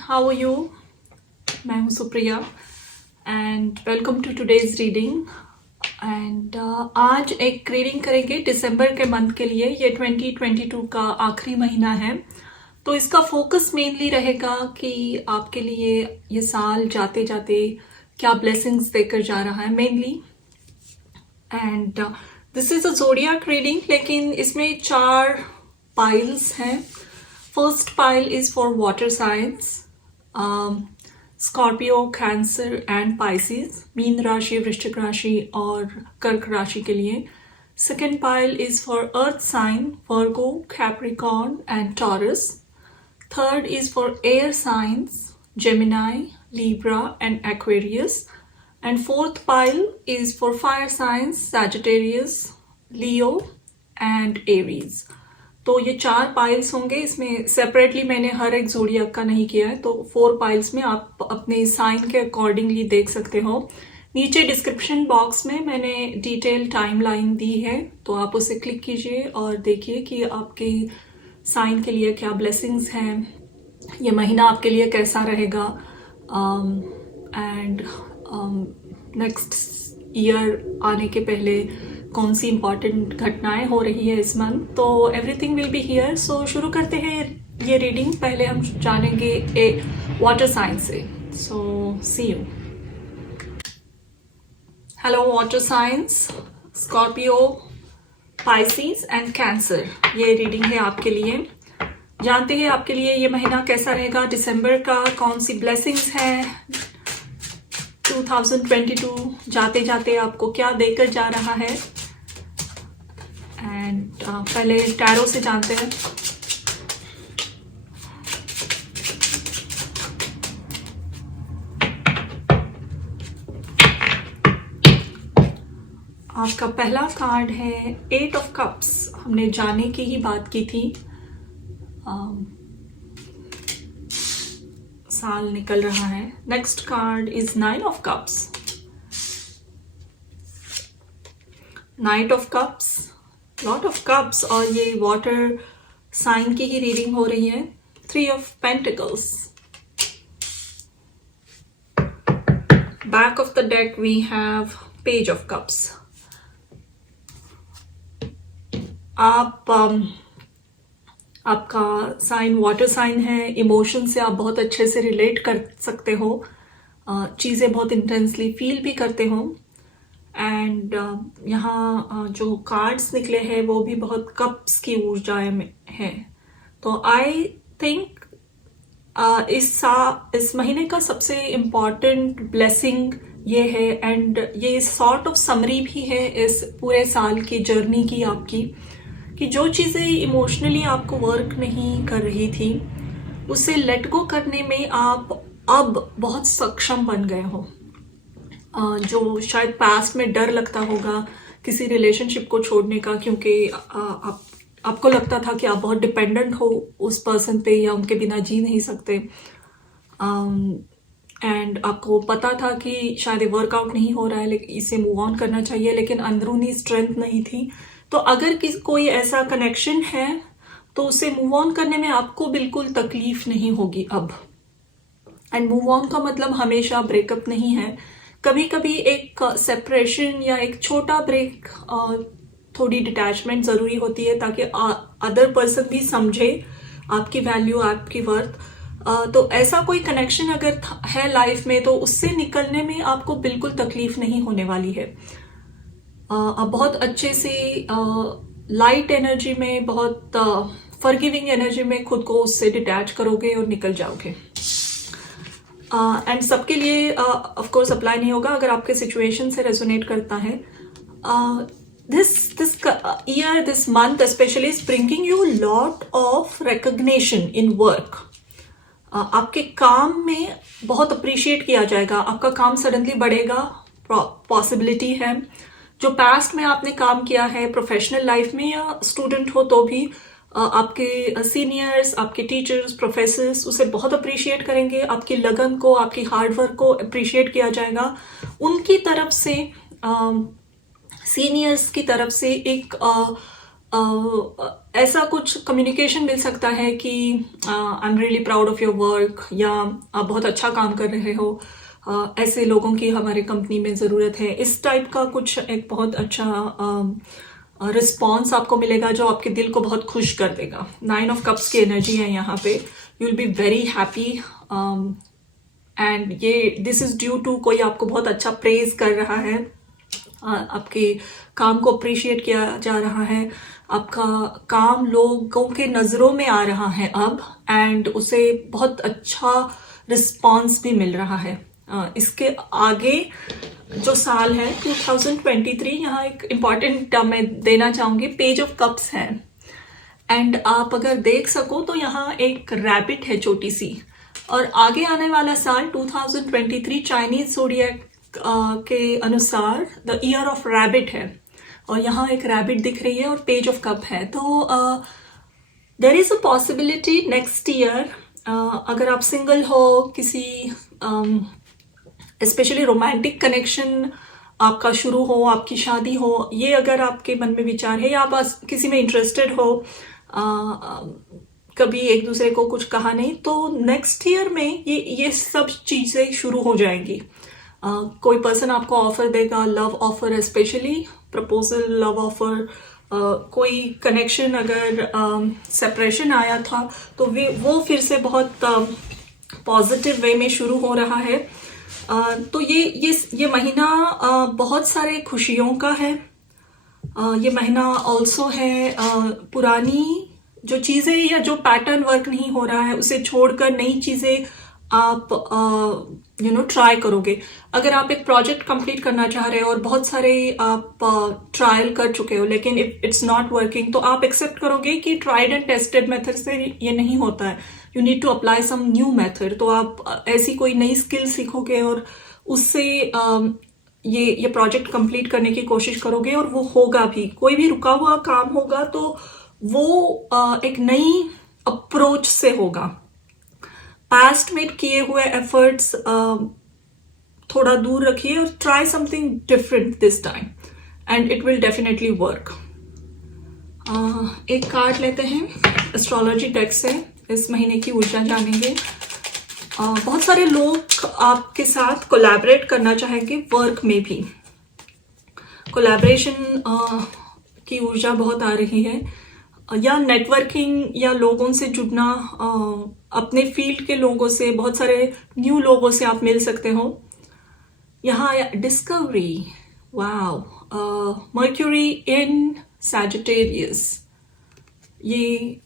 how are you? मैं हूँ Supriya and welcome to today's reading एंड आज एक रीडिंग करेंगे दिसंबर के मंथ के लिए। ये 2022 का आखिरी महीना है, तो इसका फोकस मेनली रहेगा कि आपके लिए ये साल जाते जाते क्या ब्लेसिंग्स देकर जा रहा है mainly. And this is a zodiac reading, लेकिन इसमें 4 पाइल्स हैं। First pile is for water signs, Scorpio, Cancer and Pisces, मीन राशि, वृश्चिक राशि और कर्क राशि के लिए। Second pile is for earth sign, Virgo, Capricorn and Taurus. Third is for air signs, Gemini, Libra and Aquarius. And fourth pile is for fire signs, Sagittarius, Leo and Aries. तो ये 4 पाइल्स होंगे। इसमें separately मैंने हर एक zodiac का नहीं किया है, तो 4 पाइल्स में आप अपने साइन के अकॉर्डिंगली देख सकते हो। नीचे डिस्क्रिप्शन बॉक्स में मैंने डिटेल टाइमलाइन दी है, तो आप उसे क्लिक कीजिए और देखिए कि आपके साइन के लिए क्या ब्लेसिंग्स हैं, ये महीना आपके लिए कैसा रहेगा एंड नेक्स्ट ईयर आने के पहले कौन सी इंपॉर्टेंट घटनाएं हो रही है इस मंथ। तो एवरीथिंग विल बी हियर। सो शुरू करते हैं ये रीडिंग। पहले हम जानेंगे ए वाटर साइन से। So see you. Hello water signs, Scorpio, Pisces and Cancer, ये रीडिंग है आपके लिए। जानते हैं आपके लिए ये महीना कैसा रहेगा दिसंबर का, कौन सी ब्लेसिंग्स हैं 2022 जाते जाते आपको क्या देकर जा रहा है। एंड पहले टैरो से जानते हैं। आपका पहला कार्ड है 8 ऑफ कप्स। हमने जाने की ही बात की थी। साल निकल रहा है। Next card is 9 of cups, night of cups, lot of cups, और ये वाटर साइन की ही रीडिंग हो रही है। 3 of pentacles. Back of the deck we have page of cups. आपका साइन वाटर साइन है। इमोशन से आप बहुत अच्छे से रिलेट कर सकते हो, चीज़ें बहुत इंटेंसली फील भी करते हो। एंड यहाँ जो कार्ड्स निकले हैं वो भी बहुत कप्स की ऊर्जाएं में है। तो आई थिंक इस महीने का सबसे इम्पॉर्टेंट ब्लेसिंग ये है, एंड ये सॉर्ट ऑफ समरी भी है इस पूरे साल की जर्नी की आपकी, कि जो चीज़ें इमोशनली आपको वर्क नहीं कर रही थी उसे लेट गो करने में आप अब बहुत सक्षम बन गए हो। जो शायद पास्ट में डर लगता होगा किसी रिलेशनशिप को छोड़ने का, क्योंकि आपको लगता था कि आप बहुत डिपेंडेंट हो उस पर्सन पे या उनके बिना जी नहीं सकते। एंड आपको पता था कि शायद ये वर्कआउट नहीं हो रहा है, लेकिन इसे मूव ऑन करना चाहिए, लेकिन अंदरूनी स्ट्रेंथ नहीं थी। तो अगर कोई ऐसा कनेक्शन है तो उसे मूव ऑन करने में आपको बिल्कुल तकलीफ नहीं होगी अब। एंड मूव ऑन का मतलब हमेशा ब्रेकअप नहीं है। कभी कभी एक सेपरेशन या एक छोटा ब्रेक, थोड़ी डिटैचमेंट ज़रूरी होती है, ताकि अदर पर्सन भी समझे आपकी वैल्यू, आपकी वर्थ। तो ऐसा कोई कनेक्शन अगर है लाइफ में तो उससे निकलने में आपको बिल्कुल तकलीफ नहीं होने वाली है। आप बहुत अच्छे से लाइट एनर्जी में, बहुत फॉरगिविंग एनर्जी में खुद को उससे डिटैच करोगे और निकल जाओगे। एंड सबके लिए ऑफ कोर्स अप्लाई नहीं होगा। अगर आपके सिचुएशन से रेजोनेट करता है, this year, this month specially is bringing you lot of recognition in work. आपके काम में बहुत अप्रिशिएट किया जाएगा, आपका काम सडनली बढ़ेगा, पॉसिबिलिटी है। जो पास्ट में आपने काम किया है प्रोफेशनल लाइफ में या स्टूडेंट हो तो भी, आपके सीनियर्स, आपके टीचर्स, प्रोफेसर्स उसे बहुत अप्रिशिएट करेंगे। आपकी लगन को, आपकी हार्डवर्क को अप्रिशिएट किया जाएगा। उनकी तरफ से, सीनियर्स की तरफ से एक ऐसा कुछ कम्युनिकेशन मिल सकता है कि I am really proud of your work, या आप बहुत अच्छा काम कर रहे हो, ऐसे लोगों की हमारे कंपनी में ज़रूरत है। इस टाइप का कुछ एक बहुत अच्छा रिस्पॉन्स आपको मिलेगा जो आपके दिल को बहुत खुश कर देगा। 9 ऑफ कप्स की एनर्जी है यहाँ पे। You will be very happy, and ये दिस इज़ ड्यू टू कोई आपको बहुत अच्छा प्रेज कर रहा है, आपके काम को अप्रिशिएट किया जा रहा है, आपका काम लोगों के नज़रों में आ रहा है अब, एंड उसे बहुत अच्छा रिस्पॉन्स भी मिल रहा है। इसके आगे जो साल है 2023, यहाँ एक इम्पॉर्टेंट मैं देना चाहूँगी, पेज ऑफ कप्स है, एंड आप अगर देख सको तो यहाँ एक रैबिट है छोटी सी, और आगे आने वाला साल 2023 चाइनीज ज़ोडिएक के अनुसार द ईयर ऑफ रैबिट है, और यहाँ एक रैबिट दिख रही है और पेज ऑफ कप है। तो there is a possibility next year, अगर आप सिंगल हो, किसी स्पेशली रोमांटिक कनेक्शन आपका शुरू हो, आपकी शादी हो, ये अगर आपके मन में विचार है, या आप किसी में इंटरेस्टेड हो, कभी एक दूसरे को कुछ कहा नहीं, तो नेक्स्ट ईयर में ये सब चीज़ें शुरू हो जाएंगी। कोई पर्सन आपको ऑफर देगा, love offer, specially proposal, love offer, कोई कनेक्शन, अगर सेपरेशन आया था तो वो फिर से बहुत पॉजिटिव वे में शुरू हो रहा है। तो ये महीना बहुत सारे खुशियों का है। ये महीना ऑल्सो है पुरानी जो चीज़ें या जो पैटर्न वर्क नहीं हो रहा है उसे छोड़कर नई चीज़ें आप ट्राई करोगे। अगर आप एक प्रोजेक्ट कंप्लीट करना चाह रहे हो और बहुत सारे आप ट्रायल कर चुके हो, लेकिन इफ इट्स नॉट वर्किंग, तो आप एक्सेप्ट करोगे कि ट्राइड एंड टेस्टेड मेथड से ये नहीं होता है, you need to apply some new method. तो आप ऐसी कोई नई स्किल सीखोगे और उससे ये प्रोजेक्ट कंप्लीट करने की कोशिश करोगे, और वो होगा भी। कोई भी रुका हुआ काम होगा तो वो एक नई अप्रोच से होगा। पास्ट में किए हुए एफर्ट्स थोड़ा दूर रखिए और try something different this time, and it will definitely work. एक कार्ड लेते हैं एस्ट्रोलॉजी डेक से, इस महीने की ऊर्जा जानेंगे। बहुत सारे लोग आपके साथ कोलैबोरेट करना चाहेंगे, वर्क में भी कोलैबोरेशन की ऊर्जा बहुत आ रही है, या नेटवर्किंग या लोगों से जुड़ना, अपने फील्ड के लोगों से, बहुत सारे न्यू लोगों से आप मिल सकते हो। यहाँ डिस्कवरी, वाओ, मर्क्यूरी इन सैजिटेरियस, ये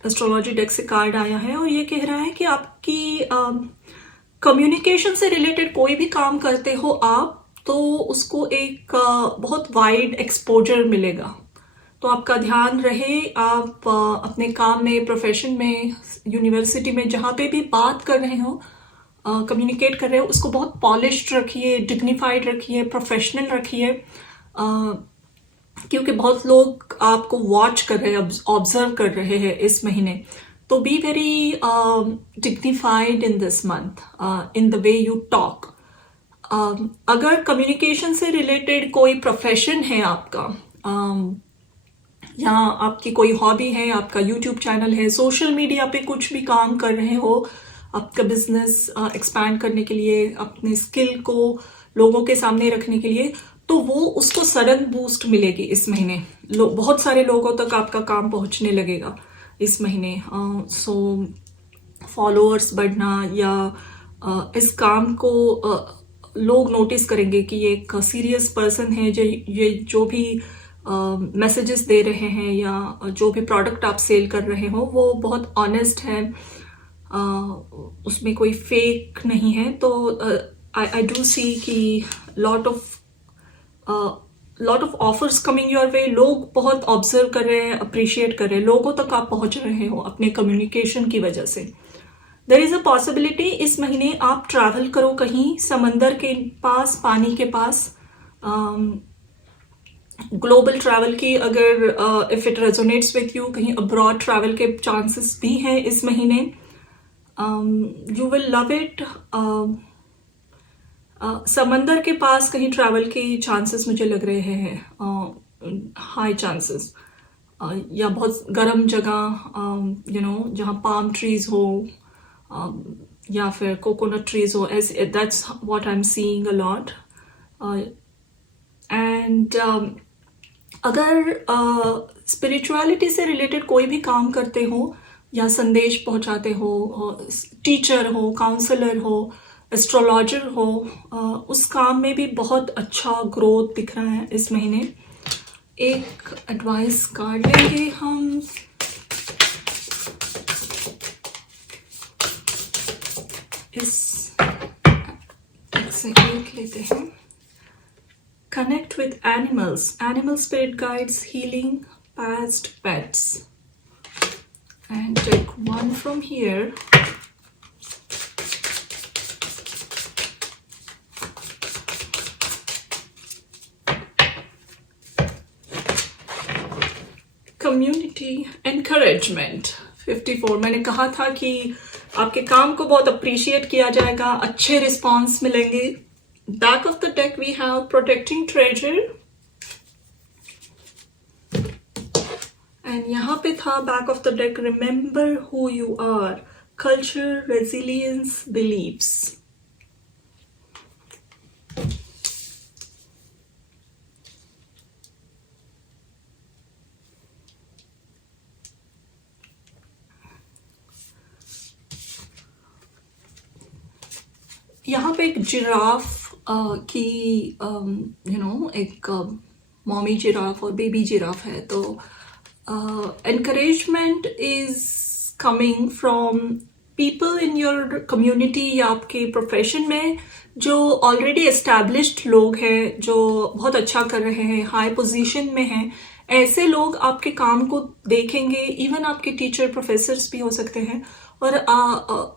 एस्ट्रोलॉजी डेक से कार्ड आया है, और ये कह रहा है कि आपकी कम्युनिकेशन से रिलेटेड कोई भी काम करते हो आप, तो उसको एक बहुत वाइड एक्सपोजर मिलेगा। तो आपका ध्यान रहे, आप अपने काम में, प्रोफेशन में, यूनिवर्सिटी में, जहाँ पे भी बात कर रहे हो, कम्युनिकेट कर रहे हो, उसको बहुत पॉलिश्ड रखिए, डिग्निफाइड रखिए, प्रोफेशनल रखिए, क्योंकि बहुत लोग आपको वॉच कर रहे हैं, ऑब्जर्व कर रहे हैं इस महीने। तो be very dignified in this month in the way you talk. अगर कम्युनिकेशन से रिलेटेड कोई प्रोफेशन है आपका, या आपकी कोई हॉबी है, आपका यूट्यूब चैनल है, सोशल मीडिया पे कुछ भी काम कर रहे हो, आपका बिजनेस एक्सपैंड करने के लिए, अपने स्किल को लोगों के सामने रखने के लिए, तो वो उसको सडन बूस्ट मिलेगी इस महीने। बहुत सारे लोगों तक आपका काम पहुंचने लगेगा इस महीने। सो फॉलोअर्स बढ़ना, या इस काम को लोग नोटिस करेंगे कि ये एक सीरियस पर्सन है, ये जो भी मैसेजेस दे रहे हैं या जो भी प्रोडक्ट आप सेल कर रहे हो वो बहुत ऑनेस्ट है, उसमें कोई फेक नहीं है। तो आई डू सी कि lot of offers coming your वे। लोग बहुत ऑब्जर्व कर रहे हैं, अप्रिशिएट कर रहे हैं, लोगों तक आप पहुंच रहे हो अपने कम्युनिकेशन की वजह से। देयर इज अ पॉसिबिलिटी इस महीने आप ट्रैवल करो कहीं समंदर के पास, पानी के पास, ग्लोबल ट्रैवल की, अगर if it resonates with you, कहीं अब्रॉड ट्रैवल के चांसेस भी हैं इस महीने। You will love it. समंदर के पास कहीं ट्रैवल के चांसेस मुझे लग रहे हैं, हाई चांसेस। या बहुत गर्म जगह जहाँ पाम ट्रीज हो या फिर कोकोनट ट्रीज हो, ऐसे that's what I am seeing a lot. And अगर स्पिरिचुअलिटी से रिलेटेड कोई भी काम करते हो या संदेश पहुंचाते हो, टीचर हो, काउंसलर हो, एस्ट्रोलॉजर हो, उस काम में भी बहुत अच्छा ग्रोथ दिख रहा है इस महीने. एक एडवाइस कार्ड लेंगे हम. इससे एक लेते हैं. Connect with animals. Animal spirit guides, healing, past pets. And take one from here. Community encouragement. 54. मैंने कहा था कि आपके काम को बहुत अप्रिशिएट किया जाएगा, अच्छे रिस्पॉन्स मिलेंगे. Back of the deck we have protecting treasure. And यहाँ पे था back of the deck remember who you are, culture, resilience, beliefs. यहाँ पे एक जिराफ की एक मॉमी जिराफ और बेबी जिराफ है. तो encouragement is coming from people in your community या आपके प्रोफेशन में जो ऑलरेडी एस्टैब्लिश्ड लोग हैं, जो बहुत अच्छा कर रहे हैं, हाई पोजीशन में हैं. ऐसे लोग आपके काम को देखेंगे. इवन आपके टीचर प्रोफेसर्स भी हो सकते हैं और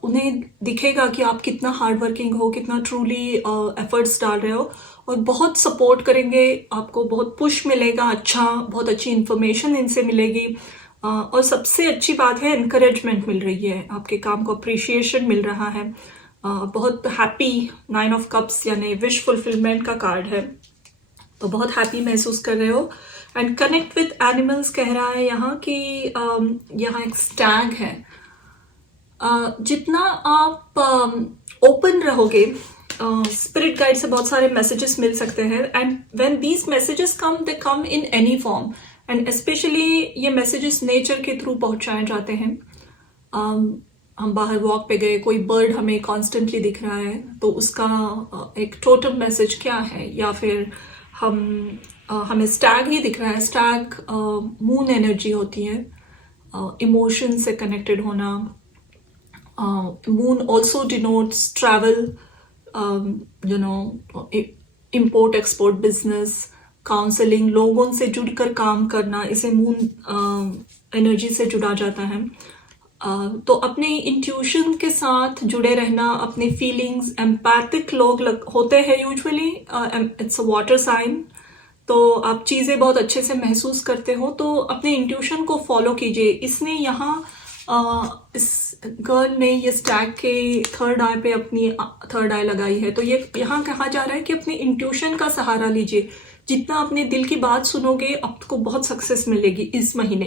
उन्हें दिखेगा कि आप कितना हार्ड वर्किंग हो, कितना ट्रूली एफर्ट्स डाल रहे हो, और बहुत सपोर्ट करेंगे आपको. बहुत पुश मिलेगा, बहुत अच्छी इन्फॉर्मेशन इनसे मिलेगी. और सबसे अच्छी बात है एनकरेजमेंट मिल रही है, आपके काम को अप्रिशिएशन मिल रहा है. बहुत हैप्पी. 9 ऑफ कप्स यानी विश फुलफिलमेंट का कार्ड है, तो बहुत हैप्पी महसूस कर रहे हो. एंड कनेक्ट विथ एनिमल्स कह रहा है यहाँ कि यहाँ एक स्टैग है. जितना आप ओपन रहोगे, स्पिरिट गाइड से बहुत सारे मैसेजेस मिल सकते हैं. And when these messages come, they come in any form. And specially ये मैसेजेस नेचर के थ्रू पहुंचाए जाते हैं. हम बाहर वॉक पे गए, कोई बर्ड हमें कॉन्स्टेंटली दिख रहा है, तो उसका एक टोटम मैसेज क्या है. या फिर हमें स्टैग ही दिख रहा है. स्टैग मून एनर्जी होती है, इमोशन से कनेक्टेड होना. Moon also denotes travel, import export business, counseling, लोगों से जुड़कर काम करना, इसे मून एनर्जी से जुड़ा जाता है. तो अपने इंट्यूशन के साथ जुड़े रहना, अपने फीलिंग्स, एम्पैथिक लोग होते हैं usually. It's a water sign, तो आप चीज़ें बहुत अच्छे से महसूस करते हो, तो अपने इंट्यूशन को फॉलो कीजिए. इसने यहाँ इस गर्ल ने ये स्टैग के थर्ड आई पे अपनी थर्ड आई लगाई है. तो ये यहाँ कहा जा रहा है कि अपने इंट्यूशन का सहारा लीजिए. जितना अपने दिल की बात सुनोगे, आपको बहुत सक्सेस मिलेगी इस महीने.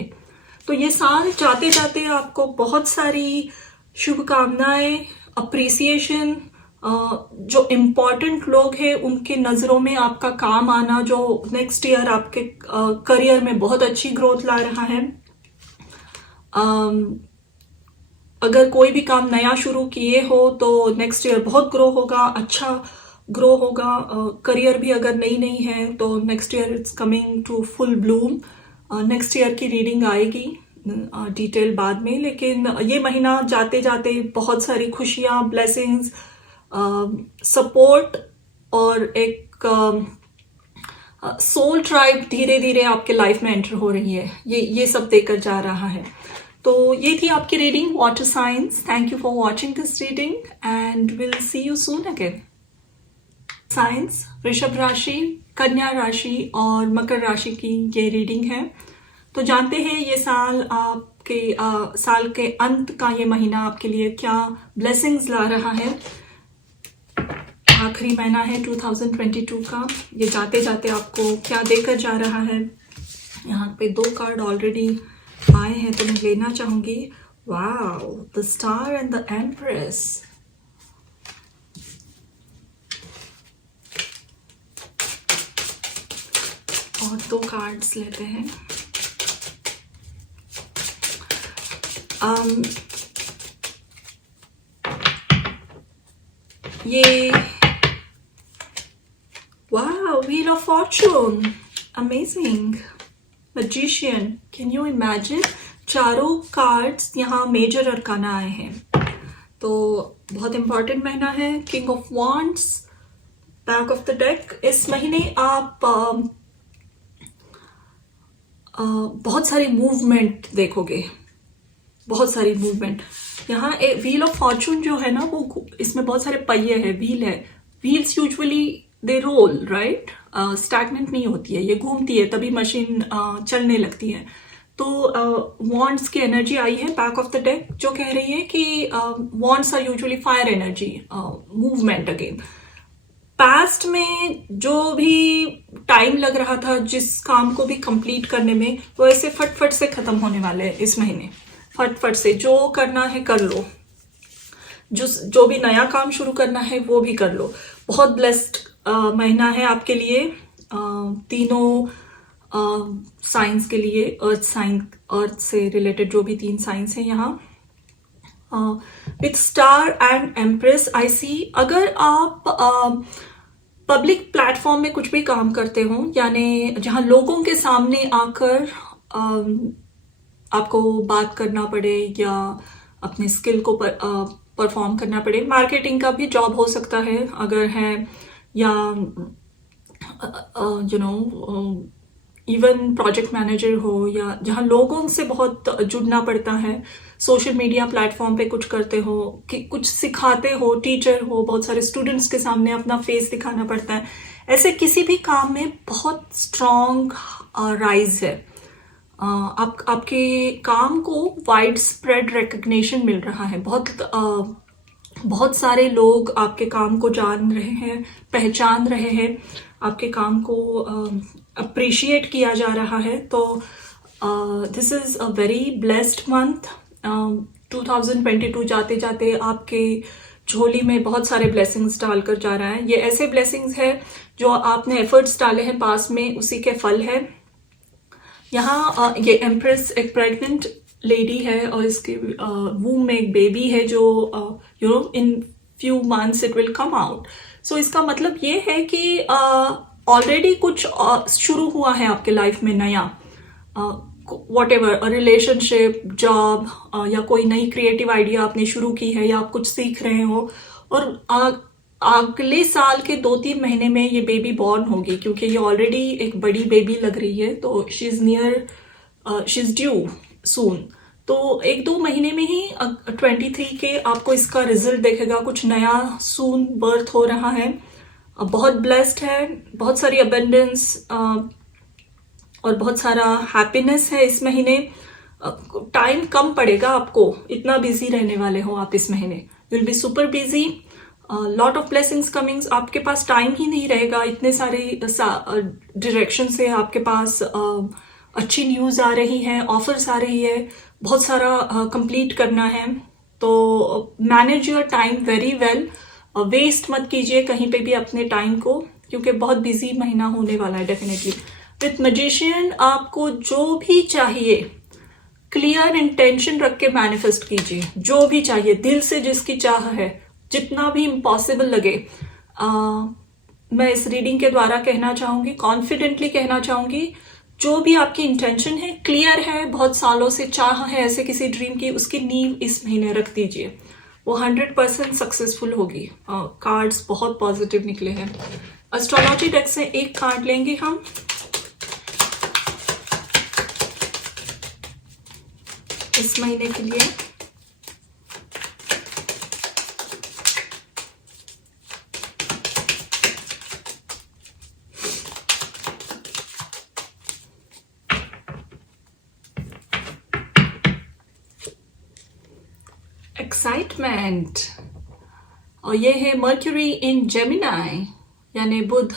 तो ये साल जाते जाते आपको बहुत सारी शुभकामनाएं, अप्रिसिएशन, जो इम्पोर्टेंट लोग हैं उनके नज़रों में आपका काम आना, जो नेक्स्ट ईयर आपके करियर में बहुत अच्छी ग्रोथ ला रहा है. अगर कोई भी काम नया शुरू किए हो तो नेक्स्ट ईयर बहुत ग्रो होगा, अच्छा ग्रो होगा. करियर भी अगर नई है तो next year it's coming to full bloom. Next year की रीडिंग आएगी डिटेल बाद में, लेकिन ये महीना जाते जाते बहुत सारी खुशियाँ, ब्लेसिंग्स, सपोर्ट और एक सोल ट्राइब धीरे धीरे आपके लाइफ में एंटर हो रही है. ये सब देकर जा रहा है. तो ये थी आपकी reading, water science. Thank you for watching this reading and will see you soon again. Science, वृषभ राशि, कन्या राशि और मकर राशि की ये रीडिंग है. तो जानते हैं ये साल आपके साल के अंत का ये महीना आपके लिए क्या ब्लेसिंग्स ला रहा है. आखिरी महीना है 2022 का. ये जाते जाते आपको क्या देकर जा रहा है. यहाँ पे 2 कार्ड ऑलरेडी आए हैं तो मैं लेना चाहूँगी। Wow, the star and the empress. और 2 कार्ड्स लेते हैं। ये wow, Wheel of Fortune, amazing, Magician, can you imagine? चारों कार्ड्स यहाँ मेजर अरकाना आए हैं, तो बहुत इंपॉर्टेंट महीना है। King of wands, back of the deck. इस महीने आप बहुत सारी मूवमेंट देखोगे, बहुत सारी मूवमेंट। यहाँ व्हील ऑफ फॉर्चून जो है ना, वो इसमें बहुत सारे पहिए हैं, व्हील है। Wheels usually they roll, right, stagnant नहीं होती है, ये घूमती है, तभी मशीन चलने लगती है। तो वॉन्ड्स की एनर्जी आई है बैक ऑफ द डेक, जो कह रही है कि wands are usually fire energy, movement again. Past में जो भी टाइम लग रहा था जिस काम को भी कंप्लीट करने में, वो ऐसे फटफट से खत्म होने वाले हैं इस महीने। फटफट से जो करना है कर लो, जो भी नया काम शुरू करना है वो भी कर लो। बहुत ब्लेस्ड महीना है आपके लिए, तीनों साइंस के लिए। अर्थ साइन, अर्थ से रिलेटेड जो भी 3 साइंस हैं यहाँ, विथ स्टार एंड एम्प्रेस आई सी। अगर आप पब्लिक प्लेटफॉर्म में कुछ भी काम करते हो, यानी जहाँ लोगों के सामने आकर आपको बात करना पड़े या अपने स्किल को परफॉर्म करना पड़े, मार्केटिंग का भी जॉब हो सकता है अगर है, या इवन प्रोजेक्ट मैनेजर हो, या जहाँ लोगों से बहुत जुड़ना पड़ता है, सोशल मीडिया प्लेटफॉर्म पे कुछ करते हो, कि कुछ सिखाते हो, टीचर हो, बहुत सारे स्टूडेंट्स के सामने अपना फेस दिखाना पड़ता है, ऐसे किसी भी काम में बहुत स्ट्रॉन्ग राइज है। आपके काम को वाइड स्प्रेड रिकग्निशन मिल रहा है। बहुत सारे लोग आपके काम को जान रहे हैं, पहचान रहे हैं, आपके काम को अप्रिशिएट किया जा रहा है। तो this is a very blessed month. 2022 जाते जाते आपके झोली में बहुत सारे ब्लेसिंग्स डालकर जा रहा है। ये ऐसे ब्लेसिंग्स है जो आपने एफर्ट्स डाले हैं पास में, उसी के फल है। यहाँ ये एम्प्रेस एक प्रेग्नेंट लेडी है और इसके वूम में एक बेबी है जो in few months it will come out. So इसका मतलब ये है कि ऑलरेडी कुछ शुरू हुआ है आपके लाइफ में नया, वॉट एवर, रिलेशनशिप, जॉब, या कोई नई क्रिएटिव आइडिया आपने शुरू की है, या आप कुछ सीख रहे हो, और अगले साल के 2-3 महीने में ये बेबी बॉर्न होगी, क्योंकि ये ऑलरेडी एक बड़ी बेबी लग रही है। तो शी इज ड्यू सून। तो 1-2 महीने में ही 23 के आपको इसका रिजल्ट देखेगा, कुछ नया सून बर्थ हो रहा है। बहुत ब्लेस्ड है, बहुत सारी अबेंडेंस और बहुत सारा हैप्पीनेस है इस महीने। टाइम कम पड़ेगा आपको, इतना बिजी रहने वाले हो आप इस महीने। You will be super busy, lot of blessings comings. आपके पास टाइम ही नहीं रहेगा, इतने सारे डायरेक्शन से आपके पास अच्छी न्यूज़ आ रही है, ऑफर्स आ रही है, बहुत सारा कंप्लीट करना है। तो manage your time very well, waste मत कीजिए कहीं पे भी अपने टाइम को, क्योंकि बहुत बिजी महीना होने वाला है डेफिनेटली। विथ मैजिशियन आपको जो भी चाहिए क्लियर इंटेंशन रख के मैनिफेस्ट कीजिए, जो भी चाहिए दिल से, जिसकी चाह है, जितना भी इम्पॉसिबल लगे। मैं इस रीडिंग के द्वारा कहना चाहूँगी, कॉन्फिडेंटली कहना चाहूँगी, जो भी आपकी इंटेंशन है, क्लियर है, बहुत सालों से चाह है ऐसे किसी ड्रीम की, उसकी नींव इस महीने रख दीजिए, वो 100% सक्सेसफुल होगी। कार्ड्स बहुत पॉजिटिव निकले हैं। एस्ट्रोलॉजी डेक से एक कार्ड लेंगे हम। इस महीने के लिए एक्साइटमेंट, और ये है मर्क्यूरी इन जेमिनाई, यानी बुध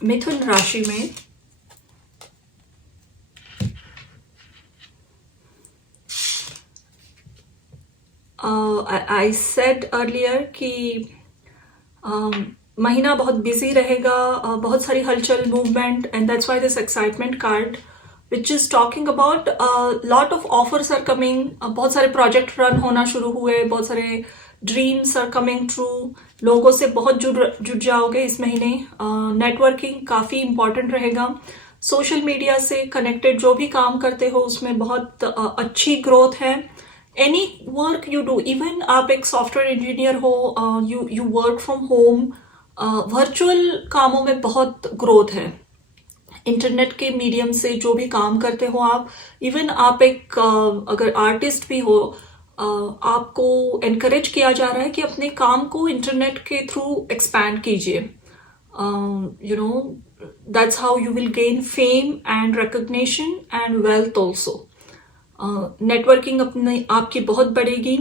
मिथुन राशि में। आई सेड अर्लियर कि महीना बहुत बिजी रहेगा, बहुत सारी हलचल, movement, and that's why this excitement card which is talking about lot of offers are coming. बहुत सारे प्रोजेक्ट रन होना शुरू हुए, बहुत सारे ड्रीम्स आर कमिंग ट्रू, लोगों से बहुत जुड़ जाओगे इस महीने। नेटवर्किंग काफ़ी इंपॉर्टेंट रहेगा। सोशल मीडिया से कनेक्टेड जो भी काम करते हो उसमें बहुत अच्छी ग्रोथ है। Any work you do, even आप एक सॉफ्टवेयर इंजीनियर हो, you work from home, virtual कामों में बहुत ग्रोथ है। इंटरनेट के मीडियम से जो भी काम करते हो आप, इवन आप एक अगर आर्टिस्ट भी हो, आपको एनकरेज किया जा रहा है कि अपने काम को इंटरनेट के थ्रू एक्सपैंड कीजिए। You know, that's how you will gain fame and recognition and wealth also. Networking अपने आपकी बहुत बढ़ेगी।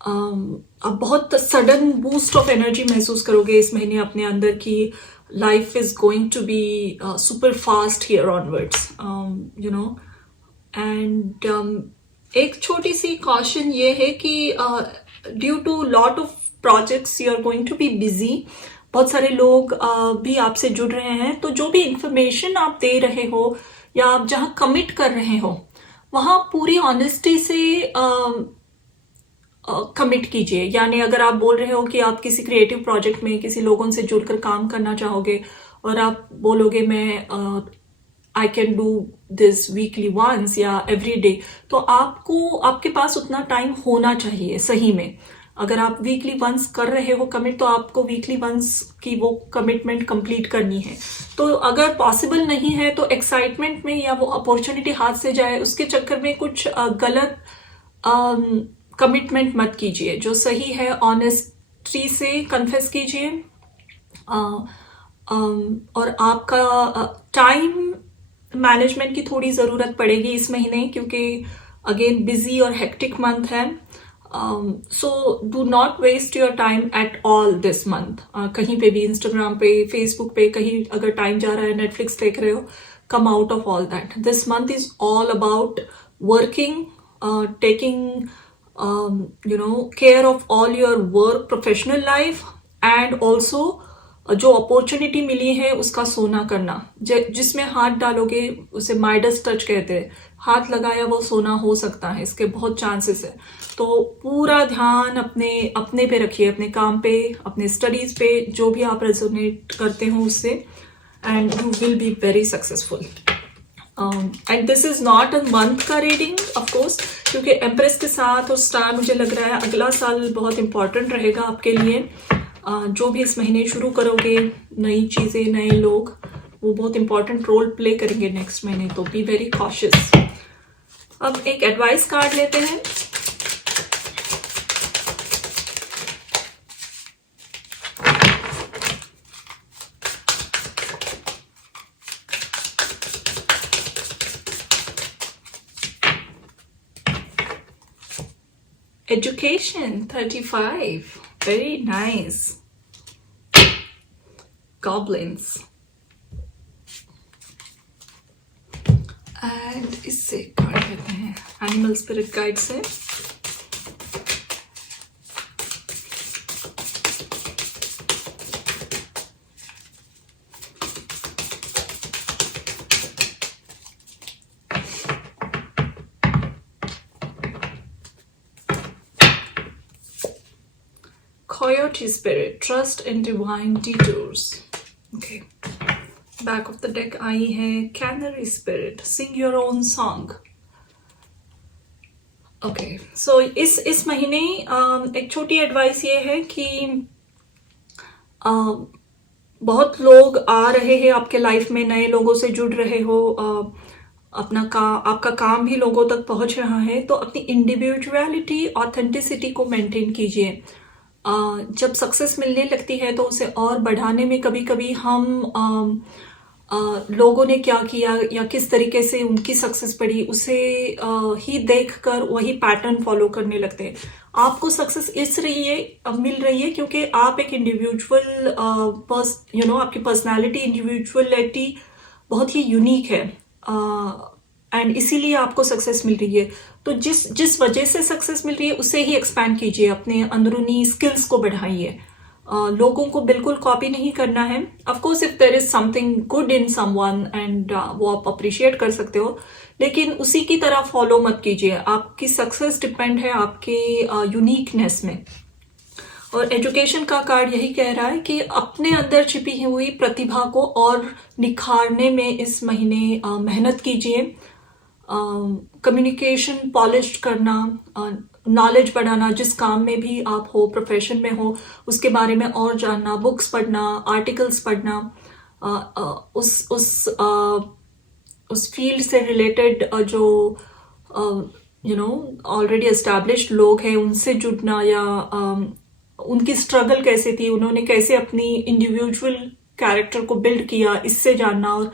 आप बहुत सडन बूस्ट ऑफ एनर्जी महसूस करोगे इस महीने अपने अंदर की life is going to be super fast here onwards, you know. And एक छोटी सी कॉशन ये है कि due to lot of projects you are going to be busy. बहुत सारे लोग भी आपसे जुड़ रहे हैं, तो जो भी इंफॉर्मेशन आप दे रहे हो या आप जहाँ कमिट कर रहे हो वहाँ पूरी ऑनेस्टी से कमिट कीजिए। यानी अगर आप बोल रहे हो कि आप किसी क्रिएटिव प्रोजेक्ट में किसी लोगों से जुड़कर काम करना चाहोगे और आप बोलोगे मैं I can do this weekly once या एवरी डे, तो आपको आपके पास उतना टाइम होना चाहिए सही में। अगर आप वीकली वंस कर रहे हो कमिट, तो आपको वीकली वंस की वो कमिटमेंट कंप्लीट करनी है। तो अगर पॉसिबल नहीं है तो एक्साइटमेंट में या वो अपॉर्चुनिटी हाथ से जाए उसके चक्कर में कुछ गलत कमिटमेंट मत कीजिए। जो सही है ऑनेस्टी से कन्फेस कीजिए। और आपका टाइम मैनेजमेंट की थोड़ी ज़रूरत पड़ेगी इस महीने, क्योंकि अगेन बिजी और हेक्टिक मंथ है। So do not waste your time at all this month. कहीं पे भी, इंस्टाग्राम पे, फेसबुक पे कहीं अगर टाइम जा रहा है, नेटफ्लिक्स देख रहे हो, come out of all that. This month is all about working, taking care of all your work, professional life, and also जो अपॉर्चुनिटी मिली है उसका सोना करना। जिसमें हाथ डालोगे उसे माइडस टच कहते हैं, हाथ लगाया वो सोना हो सकता है, इसके बहुत चांसेस है। तो पूरा ध्यान अपने पे रखिए, अपने काम पे, अपने स्टडीज पे, जो भी आप रेजोनेट करते हो उससे, and you will be very successful. And this is not a month का रीडिंग ऑफकोर्स, क्योंकि एम्प्रेस के साथ और स्टार मुझे लग रहा है अगला साल बहुत इंपॉर्टेंट रहेगा आपके लिए। जो भी इस महीने शुरू करोगे, नई चीज़ें, नए लोग, वो बहुत इंपॉर्टेंट रोल प्ले करेंगे नेक्स्ट महीने, तो बी वेरी कॉशियस। अब एक एडवाइस कार्ड लेते हैं। Education 35, very nice. Goblins. And इससे कार्ड लेते हैं एनिमल स्पिरिट गाइड से। Coyote Spirit, trust in divine detours. Okay. Back of the deck आई है Canary Spirit, sing your own song. Okay. So इस महीने एक छोटी एडवाइस ये है कि बहुत लोग आ रहे हैं आपके लाइफ में, नए लोगों से जुड़ रहे हो, आपका काम भी लोगों तक पहुंच रहा है, तो अपनी इंडिविजुअलिटी, ऑथेंटिसिटी को मेंटेन कीजिए। जब सक्सेस मिलने लगती है तो उसे और बढ़ाने में कभी कभी हम लोगों ने क्या किया या किस तरीके से उनकी सक्सेस बढ़ी उसे ही देखकर वही पैटर्न फॉलो करने लगते हैं। आपको सक्सेस मिल रही है क्योंकि आप एक इंडिविजुअल आपकी पर्सनालिटी, इंडिविजुअलिटी बहुत ही यूनिक है। एंड इसीलिए आपको सक्सेस मिल रही है। तो जिस जिस वजह से सक्सेस मिल रही है उसे ही एक्सपैंड कीजिए, अपने अंदरूनी स्किल्स को बढ़ाइए। लोगों को बिल्कुल कॉपी नहीं करना है। Of course if there is something good in someone and वो आप अप्रिशिएट कर सकते हो, लेकिन उसी की तरह फॉलो मत कीजिए। आपकी सक्सेस डिपेंड है आपके यूनिकनेस में। और एजुकेशन का कार्ड यही कह रहा है कि अपने अंदर छिपी हुई प्रतिभा को और निखारने में इस महीने मेहनत कीजिए। कम्युनिकेशन पॉलिश करना, नॉलेज बढ़ाना, जिस काम में भी आप हो, प्रोफेशन में हो, उसके बारे में और जानना, बुक्स पढ़ना, आर्टिकल्स पढ़ना, उस फील्ड से रिलेटेड जो ऑलरेडी एस्टैब्लिश्ड लोग हैं उनसे जुड़ना, या उनकी स्ट्रगल कैसे थी, उन्होंने कैसे अपनी इंडिविजुअल कैरेक्टर को बिल्ड किया, इससे जानना और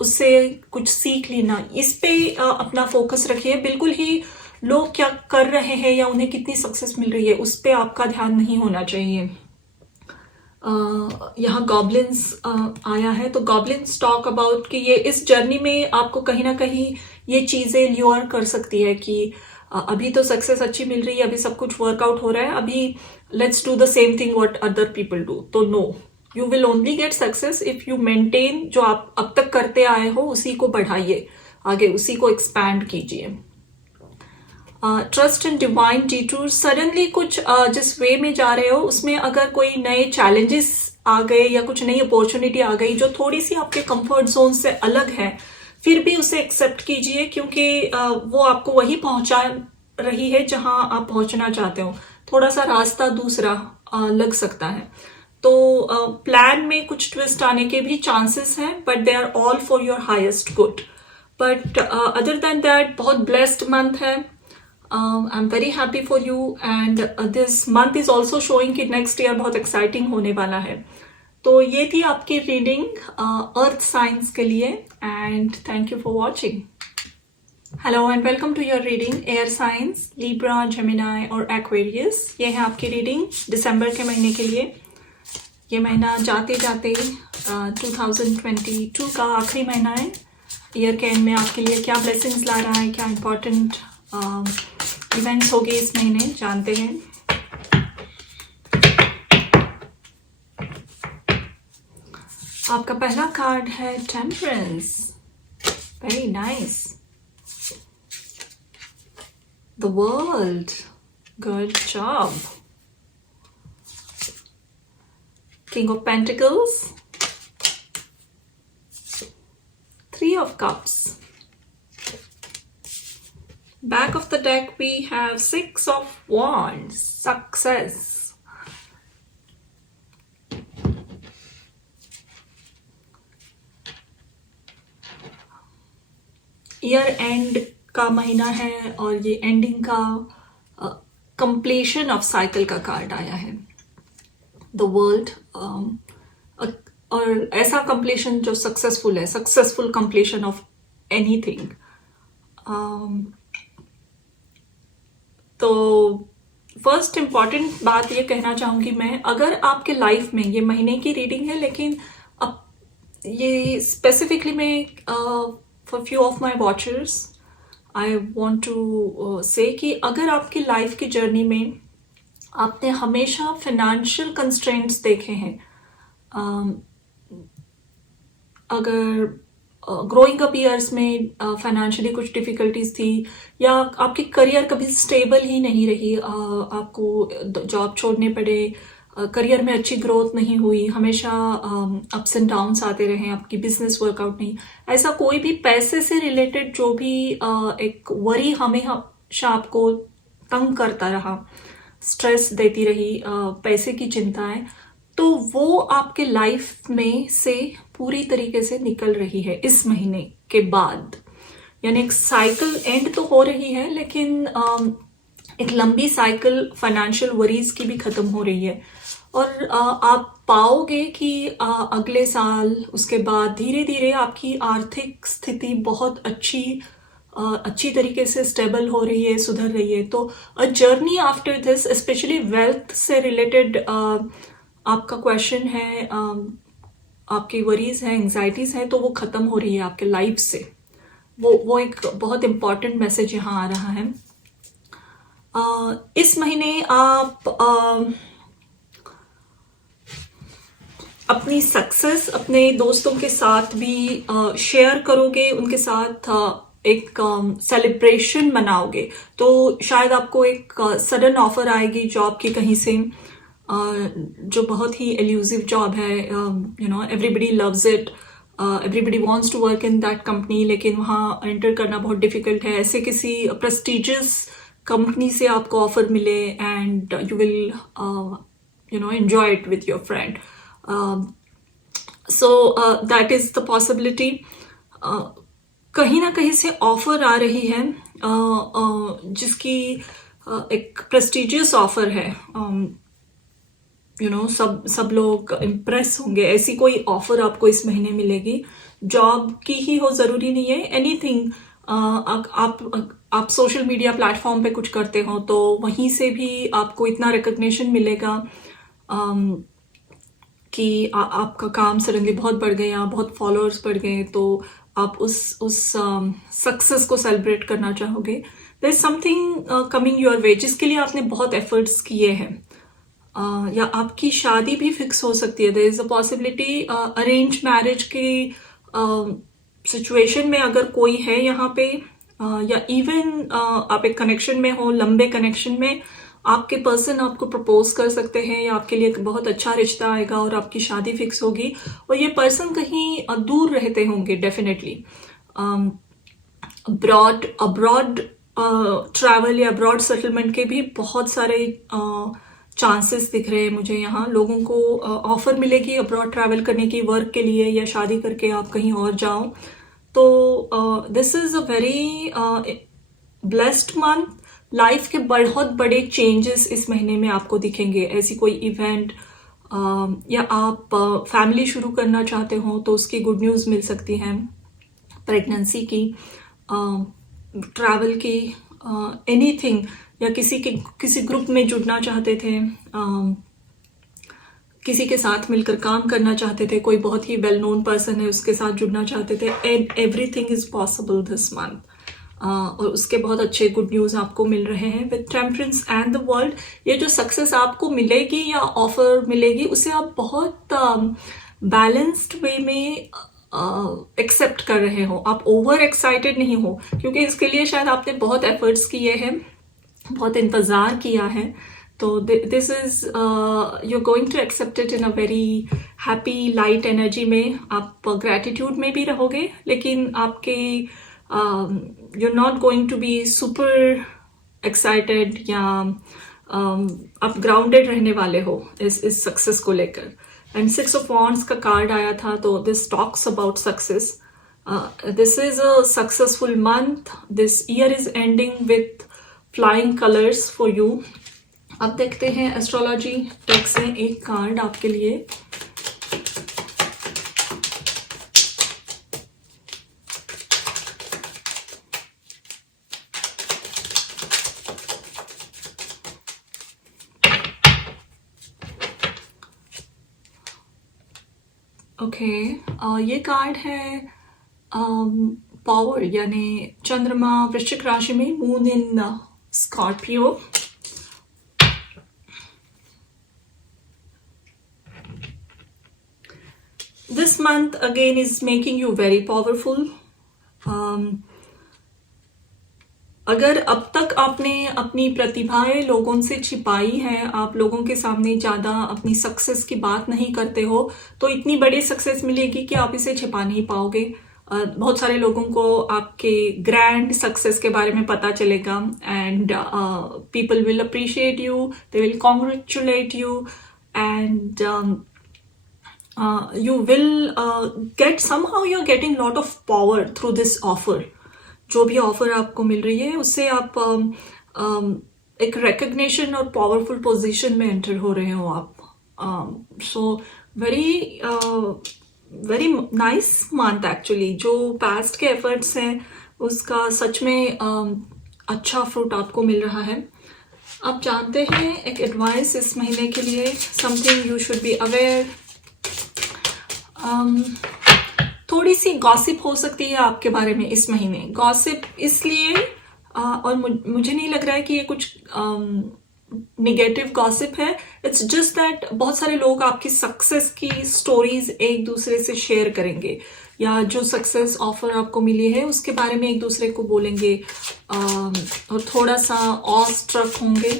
उससे कुछ सीख लेना। इस पे अपना फोकस रखिए। बिल्कुल ही लोग क्या कर रहे हैं या उन्हें कितनी सक्सेस मिल रही है उस पे आपका ध्यान नहीं होना चाहिए। यहाँ गॉब्लिन्स आया है, तो गॉब्लिन्स टॉक अबाउट कि ये इस जर्नी में आपको कहीं ना कहीं ये चीज़ें ल्योर कर सकती है कि अभी तो सक्सेस अच्छी मिल रही है, अभी सब कुछ वर्कआउट हो रहा है, अभी let's do the same thing what other people do. तो no, you will only get success if you maintain जो आप अब तक करते आए हो उसी को बढ़ाइए आगे, उसी को एक्सपैंड कीजिए। Trust in divine detour, suddenly कुछ जिस वे में जा रहे हो उसमें अगर कोई नए चैलेंजेस आ गए या कुछ नई अपॉर्चुनिटी आ गई जो थोड़ी सी आपके कंफर्ट जोन से अलग है, फिर भी उसे एक्सेप्ट कीजिए, क्योंकि वो आपको वही पहुंचा रही है जहां आप पहुंचना चाहते हो। थोड़ा सा रास्ता दूसरा लग सकता है, तो प्लान में कुछ ट्विस्ट आने के भी चांसेस हैं, but they are all for your highest good. But other than that बहुत ब्लेस्ड मंथ है। I am very happy for you and this month is also showing कि नेक्स्ट ईयर बहुत एक्साइटिंग होने वाला है। तो ये थी आपकी रीडिंग अर्थ साइंस के लिए, and thank you for watching. Hello and welcome to your reading air signs, Libra, Gemini और एक्वेरियस। ये है आपकी रीडिंग दिसंबर के महीने के लिए। ये महीना जाते जाते 2022 का आखिरी महीना है। ईयर के एंड में आपके लिए क्या ब्लेसिंग्स ला रहा है, क्या इंपॉर्टेंट इवेंट्स होंगे इस महीने, जानते हैं। आपका पहला कार्ड है temperance, very nice. The world, good job. King of pentacles, three of cups. Back of the deck we have six of wands, success. Year and का महीना है और ये एंडिंग का कंप्लीशन ऑफ साइकिल का कार्ड आया है, द वर्ल्ड। और ऐसा कंप्लीशन जो सक्सेसफुल है, सक्सेसफुल कंप्लीशन ऑफ एनीथिंग। तो फर्स्ट इम्पॉर्टेंट बात ये कहना चाहूँगी मैं, अगर आपके लाइफ में, ये महीने की रीडिंग है लेकिन अब ये स्पेसिफिकली मैं for few of my watchers I want to say कि अगर आपकी लाइफ की जर्नी में आपने हमेशा फाइनेंशियल कंस्ट्रेंट्स देखे हैं, अगर ग्रोइंग अप ईयर्स में फाइनेंशियली कुछ डिफिकल्टीज थी, या आपकी करियर कभी स्टेबल ही नहीं रही, आपको जॉब छोड़ने पड़े, करियर में अच्छी ग्रोथ नहीं हुई, हमेशा अप्स एंड डाउन्स आते रहे, आपकी बिजनेस वर्कआउट नहीं, ऐसा कोई भी पैसे से रिलेटेड जो भी एक वरी हमेशा आपको तंग करता रहा, स्ट्रेस देती रही, पैसे की चिंताएं, तो वो आपके लाइफ में से पूरी तरीके से निकल रही है इस महीने के बाद। यानी एक साइकिल एंड तो हो रही है, लेकिन एक लंबी साइकिल फाइनेंशियल वरीज की भी खत्म हो रही है। और आप पाओगे कि अगले साल, उसके बाद धीरे धीरे आपकी आर्थिक स्थिति बहुत अच्छी तरीके से स्टेबल हो रही है, सुधर रही है। तो a journey after this, specially wealth से रिलेटेड आपका क्वेश्चन है, आपकी वरीज हैं, एंग्जाइटीज हैं, तो वो खत्म हो रही है आपके लाइफ से। वो एक बहुत इम्पॉर्टेंट मैसेज यहाँ आ रहा है। इस महीने आप अपनी सक्सेस अपने दोस्तों के साथ भी शेयर करोगे, उनके साथ एक सेलिब्रेशन मनाओगे। तो शायद आपको एक सडन ऑफर आएगी जॉब की कहीं से, जो बहुत ही एल्यूसिव जॉब है। Everybody loves it, everybody wants to work in that company, लेकिन वहाँ एंटर करना बहुत डिफिकल्ट है। ऐसे किसी प्रेस्टिजियस कंपनी से आपको ऑफर मिले and you will enjoy it with your friend. So that is the possibility. कहीं ना कहीं से ऑफर आ रही है जिसकी एक प्रेस्टिजियस ऑफर है। सब लोग इम्प्रेस होंगे। ऐसी कोई ऑफर आपको इस महीने मिलेगी, जॉब की ही हो, जरूरी नहीं है, एनीथिंग। आप सोशल मीडिया प्लेटफॉर्म पे कुछ करते हो तो वहीं से भी आपको इतना रिकग्निशन मिलेगा कि आपका काम सडनली बहुत बढ़ गया, बहुत फॉलोअर्स बढ़ गए, तो आप उस सक्सेस को सेलिब्रेट करना चाहोगे। There is something coming your way जिसके लिए आपने बहुत एफर्ट्स किए हैं, या आपकी शादी भी फिक्स हो सकती है। There is a possibility arrange marriage की सिचुएशन में अगर कोई है यहाँ पे, या इवन आप एक कनेक्शन में हो, लंबे कनेक्शन में, आपके पर्सन आपको प्रपोज कर सकते हैं, या आपके लिए एक बहुत अच्छा रिश्ता आएगा और आपकी शादी फिक्स होगी। और ये पर्सन कहीं दूर रहते होंगे डेफिनेटली। अब्रॉड ट्रैवल या अब्रॉड सेटलमेंट के भी बहुत सारे चांसेस दिख रहे हैं मुझे यहाँ। लोगों को ऑफर मिलेगी अब्रॉड ट्रैवल करने की, वर्क के लिए, या शादी करके आप कहीं और जाओ। तो this is a very blessed month. Life के बहुत बड़े चेंजेस इस महीने में आपको दिखेंगे। ऐसी कोई इवेंट, या आप फैमिली शुरू करना चाहते हो तो उसकी गुड न्यूज़ मिल सकती है, प्रेगनेंसी की, ट्रैवल की, एनीथिंग, या किसी ग्रुप में जुड़ना चाहते थे, किसी के साथ मिलकर काम करना चाहते थे, कोई बहुत ही वेल नोन पर्सन है उसके साथ जुड़ना चाहते थे, and everything is possible this month. और उसके बहुत अच्छे गुड न्यूज़ आपको मिल रहे हैं with temperance and the world. ये जो सक्सेस आपको मिलेगी या ऑफर मिलेगी, उसे आप बहुत बैलेंस्ड वे में एक्सेप्ट कर रहे हो। आप ओवर एक्साइटेड नहीं हो, क्योंकि इसके लिए शायद आपने बहुत एफर्ट्स किए हैं, बहुत इंतज़ार किया है। तो this is you are going to accept it in a very happy light energy में। आप ग्रैटिट्यूड में भी रहोगे, लेकिन आपके you're not going to be super excited, या आप ग्राउंडेड रहने वाले हो इस सक्सेस को लेकर। एंड 6 of Wands का कार्ड आया था, तो this talks about success. This is a successful month. This year is ending with flying colours for you. अब देखते हैं एस्ट्रोलॉजी डेक से एक कार्ड आपके लिए। ओके, ये कार्ड है पावर, यानी चंद्रमा वृश्चिक राशि में, moon in Scorpio. This month again is making you very powerful. अगर अब तक आपने अपनी प्रतिभाएं लोगों से छिपाई है, आप लोगों के सामने ज़्यादा अपनी सक्सेस की बात नहीं करते हो, तो इतनी बड़ी सक्सेस मिलेगी कि आप इसे छिपा नहीं पाओगे। बहुत सारे लोगों को आपके ग्रैंड सक्सेस के बारे में पता चलेगा, and people will appreciate you, they will congratulate you, and you will get, somehow you're getting lot of power through this offer। जो भी ऑफर आपको मिल रही है उससे आप एक रिकग्निशन और पावरफुल पोजीशन में एंटर हो रहे हो आप। So very nice month actually. जो पास्ट के एफर्ट्स हैं उसका सच में अच्छा फ्रूट आपको मिल रहा है। आप जानते हैं एक एडवाइस इस महीने के लिए, something you should be aware. थोड़ी सी गॉसिप हो सकती है आपके बारे में इस महीने। गॉसिप इसलिए और मुझे नहीं लग रहा है कि ये कुछ निगेटिव गॉसिप है। इट्स जस्ट दैट बहुत सारे लोग आपकी सक्सेस की स्टोरीज एक दूसरे से शेयर करेंगे, या जो सक्सेस ऑफर आपको मिली है उसके बारे में एक दूसरे को बोलेंगे और थोड़ा सा ऑ स्ट्रक होंगे।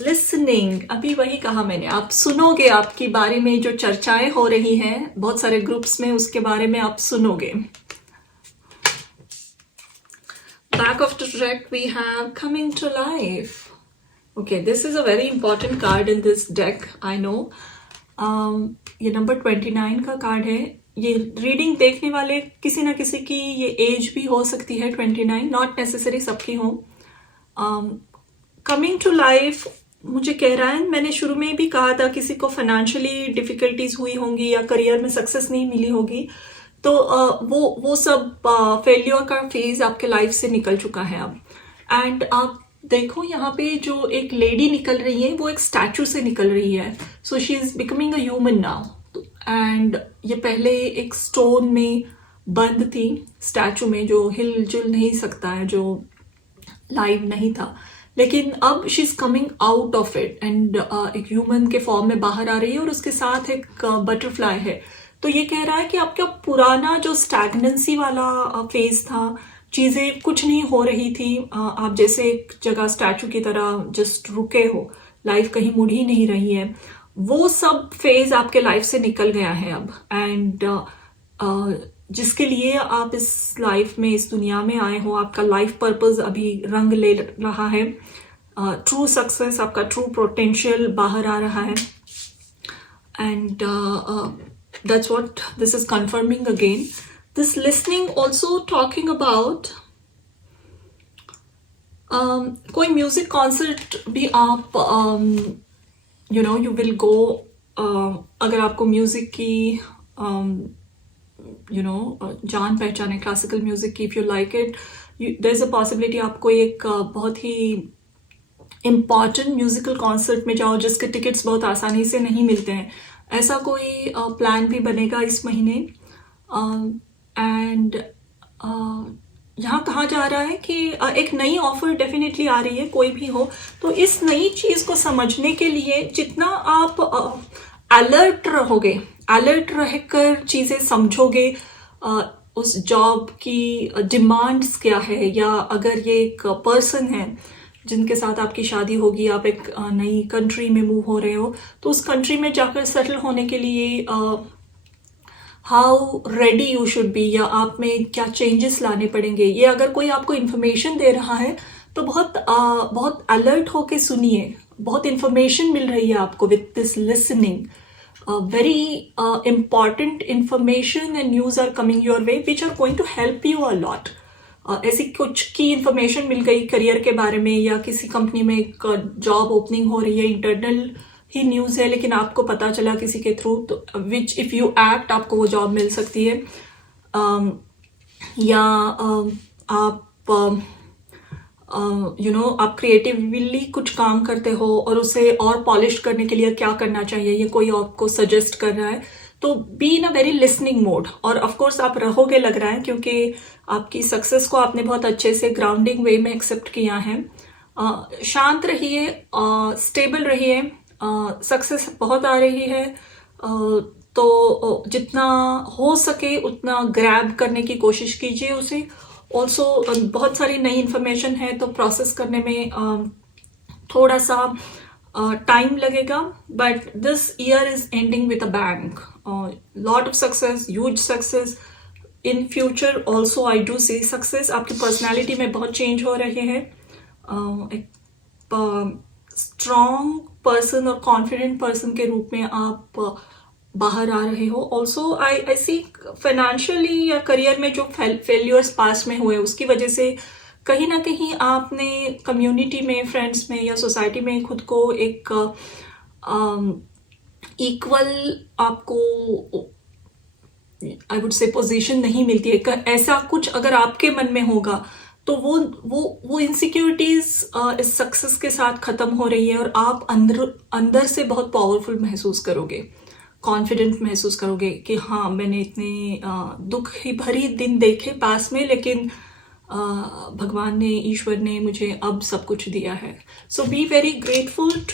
लिसनिंग, अभी वही कहा मैंने, आप सुनोगे, आपके बारे में जो चर्चाएं हो रही हैं बहुत सारे ग्रुप्स में उसके बारे में आप सुनोगे। Back of the deck we have coming to life. Okay, this is a very important card in this deck, I know. ये नंबर 29 का कार्ड है। ये रीडिंग देखने वाले किसी ना किसी की ये एज भी हो सकती है 29, नॉट नेसेसरी सबकी हो। कमिंग टू लाइफ मुझे कह रहा है, मैंने शुरू में भी कहा था किसी को फाइनेंशियली डिफिकल्टीज हुई होंगी या करियर में सक्सेस नहीं मिली होगी, तो वो सब फेलियर का फेज आपके लाइफ से निकल चुका है अब। एंड आप देखो यहाँ पे जो एक लेडी निकल रही है वो एक स्टैचू से निकल रही है। So she is becoming a human now. And ये पहले एक स्टोन में बंद थी, स्टैचू में जो हिल जुल नहीं सकता है, जो लाइव नहीं था, लेकिन अब she is coming out of it and एक ह्यूमन के फॉर्म में बाहर आ रही है और उसके साथ एक बटरफ्लाई है। तो ये कह रहा है कि आपका पुराना जो स्टैग्नेंसी वाला फेज था, चीज़ें कुछ नहीं हो रही थी, आप जैसे एक जगह स्टैचू की तरह जस्ट रुके हो, लाइफ कहीं मुड़ ही नहीं रही है, वो सब फेज आपके लाइफ से निकल गया है अब। एंड जिसके लिए आप इस लाइफ में, इस दुनिया में आए हो, आपका लाइफ पर्पस अभी रंग ले रहा है, ट्रू सक्सेस, आपका ट्रू पोटेंशियल बाहर आ रहा है। And that's what this is confirming again. This listening also talking about कोई म्यूजिक कॉन्सर्ट भी आप you will go, अगर आपको म्यूजिक की जान पहचान है क्लासिकल म्यूजिक की, if you like it, there is a possibility आपको एक बहुत ही इम्पॉर्टेंट म्यूजिकल कॉन्सर्ट में जाओ जिसके टिकट्स बहुत आसानी से नहीं मिलते हैं। ऐसा कोई प्लान भी बनेगा इस महीने। एंड यहाँ कहा जा रहा है कि एक नई ऑफर डेफिनेटली आ रही है, कोई भी हो, तो इस नई चीज़ को समझने के लिए जितना आप अलर्ट रहोगे, अलर्ट रहकर चीज़ें समझोगे, उस जॉब की डिमांड्स क्या है, या अगर ये एक पर्सन है जिनके साथ आपकी शादी होगी, आप एक नई कंट्री में मूव हो रहे हो, तो उस कंट्री में जाकर सेटल होने के लिए how ready you should be, या आप में क्या चेंजेस लाने पड़ेंगे, ये अगर कोई आपको इन्फॉर्मेशन दे रहा है तो बहुत अलर्ट होके सुनिए। बहुत इन्फॉर्मेशन मिल रही है आपको with this listening, very important information and news are coming your way which are going to help you a lot. ऐसी कुछ की इंफॉर्मेशन मिल गई करियर के बारे में, या किसी कंपनी में एक जॉब ओपनिंग हो रही है, इंटरनल ही न्यूज़ है लेकिन आपको पता चला किसी के थ्रू, तो विच इफ़ यू एक्ट आपको वो जॉब मिल सकती है। या आप आप क्रिएटिवली कुछ काम करते हो और उसे और पॉलिश करने के लिए क्या करना चाहिए, ये कोई आपको सजेस्ट कर रहा है, तो be in a very listening mode. और ऑफ कोर्स आप रहोगे लग रहा है, क्योंकि आपकी सक्सेस को आपने बहुत अच्छे से ग्राउंडिंग वे में एक्सेप्ट किया है। शांत रहिए, स्टेबल रहिए, सक्सेस बहुत आ रही है, तो जितना हो सके उतना ग्रैब करने की कोशिश कीजिए उसे। ऑल्सो बहुत सारी नई इन्फॉर्मेशन है तो प्रोसेस करने में थोड़ा सा टाइम लगेगा, but this year is ending with a bang, lot of success, huge success in future. Also I do see success, आपकी पर्सनैलिटी में बहुत चेंज हो रहे हैं, एक स्ट्रॉन्ग पर्सन और कॉन्फिडेंट पर्सन के रूप में आप बाहर आ रहे हो। ऑल्सो आई सी फाइनेंशियली या करियर में जो फेल्यूर्स पास में हुए उसकी वजह से कहीं ना कहीं आपने कम्युनिटी में, फ्रेंड्स में या सोसाइटी में खुद को एक इक्वल आपको आई वुड से पोजीशन नहीं मिलती है। ऐसा कुछ अगर आपके मन में होगा तो वो इनसिक्योरिटीज इस सक्सेस के साथ खत्म हो रही है और आप अंदर से बहुत पावरफुल महसूस करोगे। कॉन्फिडेंट महसूस करोगे कि हाँ, मैंने इतने दुख ही भरी दिन देखे पास में, लेकिन भगवान ने, ईश्वर ने मुझे अब सब कुछ दिया है. So be very grateful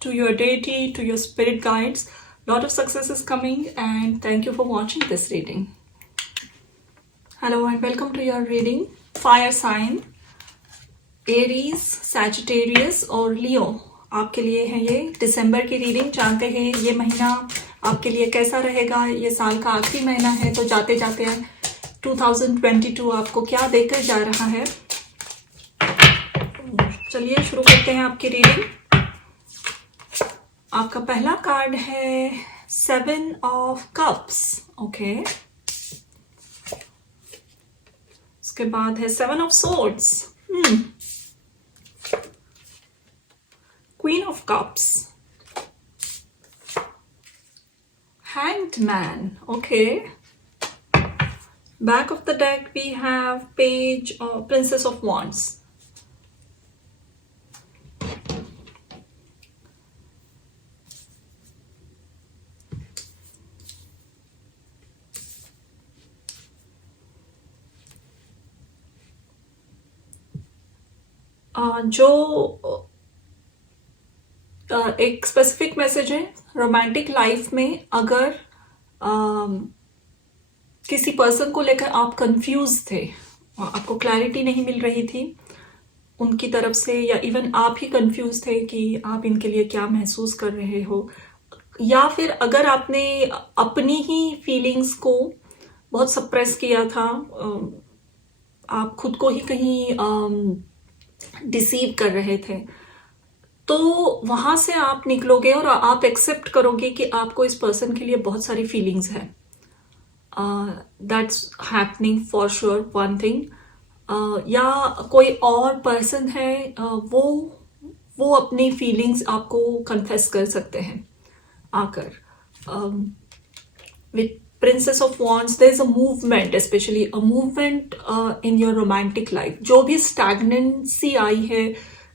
to your deity, to your spirit guides. Lot of success is coming, and thank you for watching this reading. Hello and welcome to your reading. Fire sign, Aries, Sagittarius और Leo आपके लिए है ये दिसंबर की reading. जानते हैं ये महीना आपके लिए कैसा रहेगा. ये साल का आखिरी महीना है, तो जाते जाते 2022 आपको क्या देकर जा रहा है. चलिए शुरू करते हैं आपकी रीडिंग. आपका पहला कार्ड है 7 ऑफ कप्स. ओके, उसके बाद है 7 of swords, queen of cups, hanged man. Okay, back of the deck we have page or princess of wands. जो एक स्पेसिफिक मैसेज है रोमांटिक लाइफ में. अगर किसी पर्सन को लेकर आप कंफ्यूज थे, आपको क्लैरिटी नहीं मिल रही थी उनकी तरफ से, या इवन आप ही कंफ्यूज थे कि आप इनके लिए क्या महसूस कर रहे हो, या फिर अगर आपने अपनी ही फीलिंग्स को बहुत सप्रेस किया था, आप खुद को ही कहीं डिसीव कर रहे थे, तो वहां से आप निकलोगे और आप एक्सेप्ट करोगे कि आपको इस पर्सन के लिए बहुत सारी फीलिंग्स है. That's happening for sure. One thing, या कोई और पर्सन है, वो अपनी फीलिंग्स आपको कन्फेस कर सकते हैं आकर. With Princess of Wands, there is a movement, especially a movement in your romantic life. जो भी stagnancy आई है,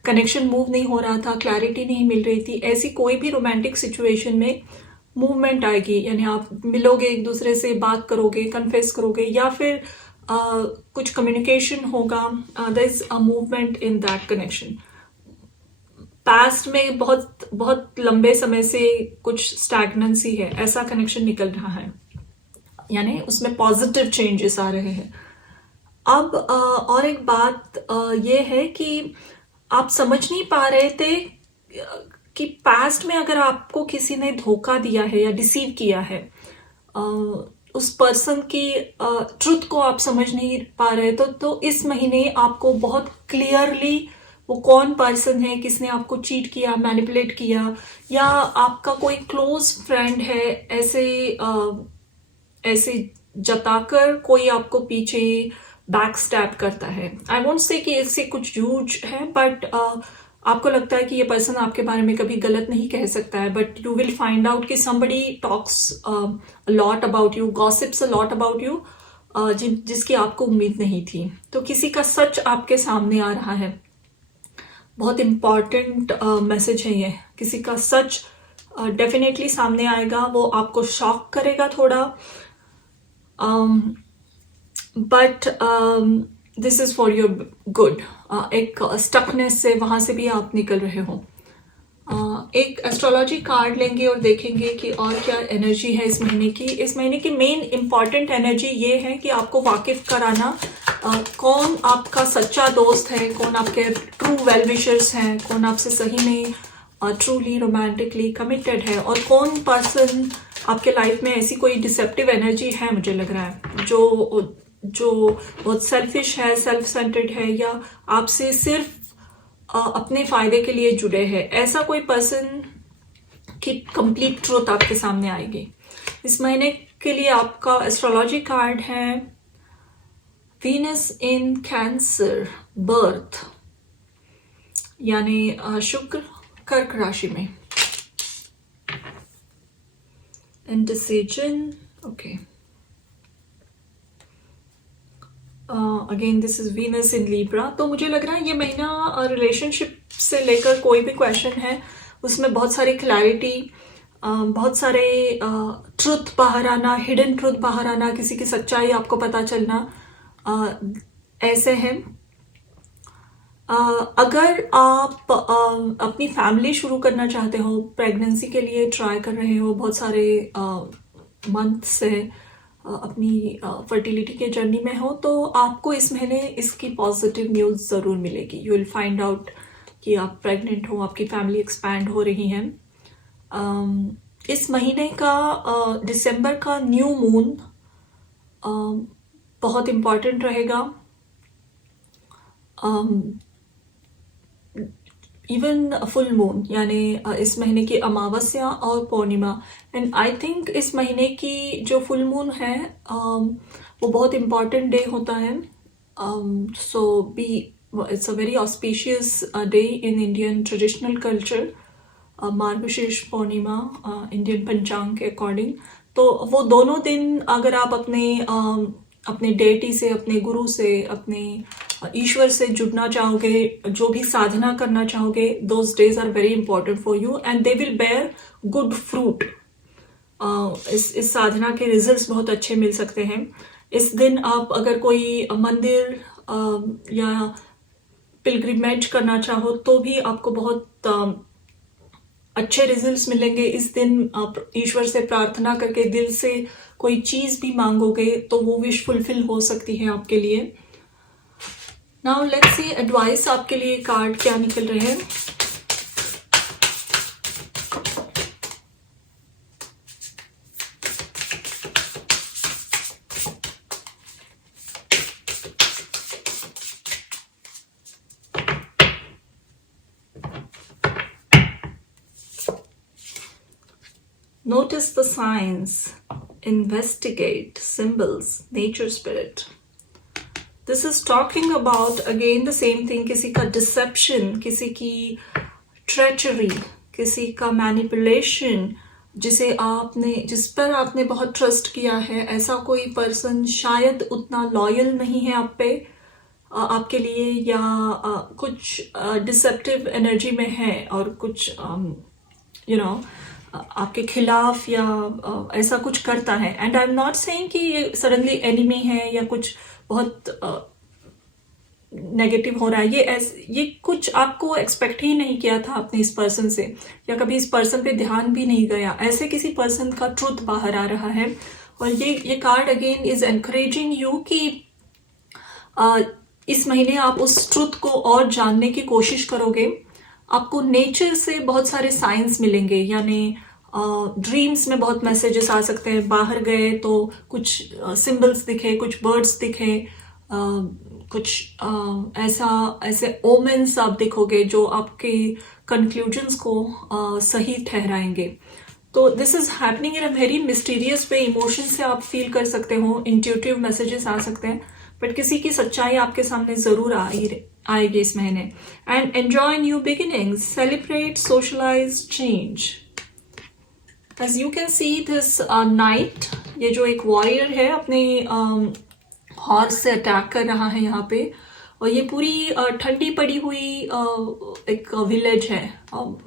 कनेक्शन मूव नहीं हो रहा था, क्लैरिटी नहीं मिल रही थी, ऐसी कोई भी रोमांटिक सिचुएशन में मूवमेंट आएगी. यानी आप मिलोगे, एक दूसरे से बात करोगे, कन्फेस करोगे, या फिर कुछ कम्युनिकेशन होगा. There is a movement in that connection. Past में बहुत बहुत लंबे समय से कुछ स्टैग्नेंसी है, ऐसा कनेक्शन निकल रहा है, यानी उसमें पॉजिटिव चेंजेस आ रहे हैं. अब और एक बात ये है कि आप समझ नहीं पा रहे थे कि पास्ट में अगर आपको किसी ने धोखा दिया है या डिसीव किया है, उस पर्सन की ट्रुथ को आप समझ नहीं पा रहे, तो इस महीने आपको बहुत क्लियरली वो कौन पर्सन है, किसने आपको चीट किया, मैनिपुलेट किया, या आपका कोई क्लोज फ्रेंड है, ऐसे जताकर कोई आपको पीछे बैक स्टैप करता है. आई वोंट से कि इससे कुछ ह्यूज है, बट आपको लगता है कि ये पर्सन आपके बारे में कभी गलत नहीं कह सकता है, but you will find out कि somebody talks a lot about you, gossips a lot about you, जिसकी आपको उम्मीद नहीं थी. तो किसी का सच आपके सामने आ रहा है. बहुत इम्पॉर्टेंट मैसेज है ये. किसी का सच डेफिनेटली सामने आएगा, वो आपको शॉक करेगा थोड़ा, but this is for your good. एक स्टकनेस से वहां से भी आप निकल रहे हो. एक एस्ट्रोलॉजी कार्ड लेंगे और देखेंगे कि और क्या एनर्जी है इस महीने की. इस महीने की मेन इंपॉर्टेंट एनर्जी ये है कि आपको वाकिफ कराना कौन आपका सच्चा दोस्त है, कौन आपके ट्रू वेल विशर्स हैं, कौन आपसे सही में ट्रूली रोमांटिकली कमिटेड है, और कौन पर्सन आपके लाइफ में ऐसी कोई डिसेप्टिव एनर्जी है, मुझे लग रहा है, जो बहुत सेल्फिश है, सेल्फ सेंटर्ड है, या आपसे सिर्फ अपने फायदे के लिए जुड़े हैं. ऐसा कोई पर्सन की कंप्लीट ट्रूथ आपके सामने आएगी. इस महीने के लिए आपका एस्ट्रोलॉजी कार्ड है वीनस इन कैंसर बर्थ, यानी शुक्र कर्क राशि में. Indecision. Okay, again this is Venus in Libra. तो मुझे लग रहा है ये महीना रिलेशनशिप से लेकर कोई भी क्वेश्चन है उसमें बहुत सारी क्लैरिटी बहुत सारे ट्रुथ बाहर आना, हिडन ट्रुथ बाहर आना, किसी की सच्चाई आपको पता चलना, ऐसे हैं। अगर आप अपनी फैमिली शुरू करना चाहते हो, प्रेगनेंसी के लिए ट्राई कर रहे हो, बहुत सारे मंथ से अपनी फर्टिलिटी के जर्नी में हो, तो आपको इस महीने इसकी पॉजिटिव न्यूज़ ज़रूर मिलेगी। यू विल फाइंड आउट कि आप प्रेग्नेंट हो, आपकी फैमिली एक्सपैंड हो रही है। इस महीने का दिसंबर का न्यू मून बहुत इम्पॉर्टेंट रहेगा। इवन फुल मून यानी इस महीने की अमावस्या और पूर्णिमा, एंड आई थिंक इस महीने की जो फुल मून है वो बहुत इम्पॉर्टेंट डे होता है। So be it's a very auspicious day in Indian traditional culture. Margashirsha Purnima Indian पंचांग के अकॉर्डिंग, तो वो दोनों दिन अगर आप अपने डेटी से, अपने गुरु से, अपने ईश्वर से जुड़ना चाहोगे, जो भी साधना करना चाहोगे, those days are very important for you and they will bear good fruit. इस साधना के रिजल्ट्स बहुत अच्छे मिल सकते हैं। इस दिन आप अगर कोई मंदिर या पिलग्रिमेज करना चाहो तो भी आपको बहुत अच्छे रिजल्ट्स मिलेंगे। इस दिन आप ईश्वर से प्रार्थना करके दिल से कोई चीज भी मांगोगे तो वो विश फुलफिल हो सकती है आपके लिए। नाउ लेट्स सी एडवाइस आपके लिए कार्ड क्या निकल रहे हैं। Notice the signs, investigate symbols, nature spirit. This is talking about again the same thing, किसी का deception, किसी की treachery, किसी का manipulation, जिस पर आपने बहुत ट्रस्ट किया है, ऐसा कोई पर्सन शायद उतना लॉयल नहीं है आप पे, आपके लिए, या कुछ डिसेप्टिव एनर्जी में है और कुछ आपके खिलाफ या ऐसा कुछ करता है। And I am not saying कि ये सडनली एनिमी है या कुछ बहुत नेगेटिव हो रहा है। ये कुछ आपको एक्सपेक्ट ही नहीं किया था आपने इस पर्सन से, या कभी इस पर्सन पे ध्यान भी नहीं गया, ऐसे किसी पर्सन का ट्रुथ बाहर आ रहा है। और ये card again is encouraging you कि इस महीने आप उस ट्रुथ को और जानने की कोशिश करोगे। आपको नेचर से बहुत सारे साइंस मिलेंगे, यानी ड्रीम्स में बहुत मैसेजेस आ सकते हैं। बाहर गए तो कुछ सिंबल्स दिखे, कुछ बर्ड्स दिखे, कुछ ऐसे ओमेंस आप देखोगे जो आपके कंक्लूजन्स को सही ठहराएंगे। तो this is happening in a very mysterious way. Emotion से आप फील कर सकते हो, इंट्यूटिव मैसेजेस आ सकते हैं, बट किसी की सच्चाई आपके सामने जरूर आएगी इस महीने। And enjoy new beginnings, celebrate, socialize, change. As you can see this night, ये जो एक वॉरियर है अपने हॉर्स से अटैक कर रहा है यहाँ पे, और ये पूरी ठंडी पड़ी हुई एक विलेज है।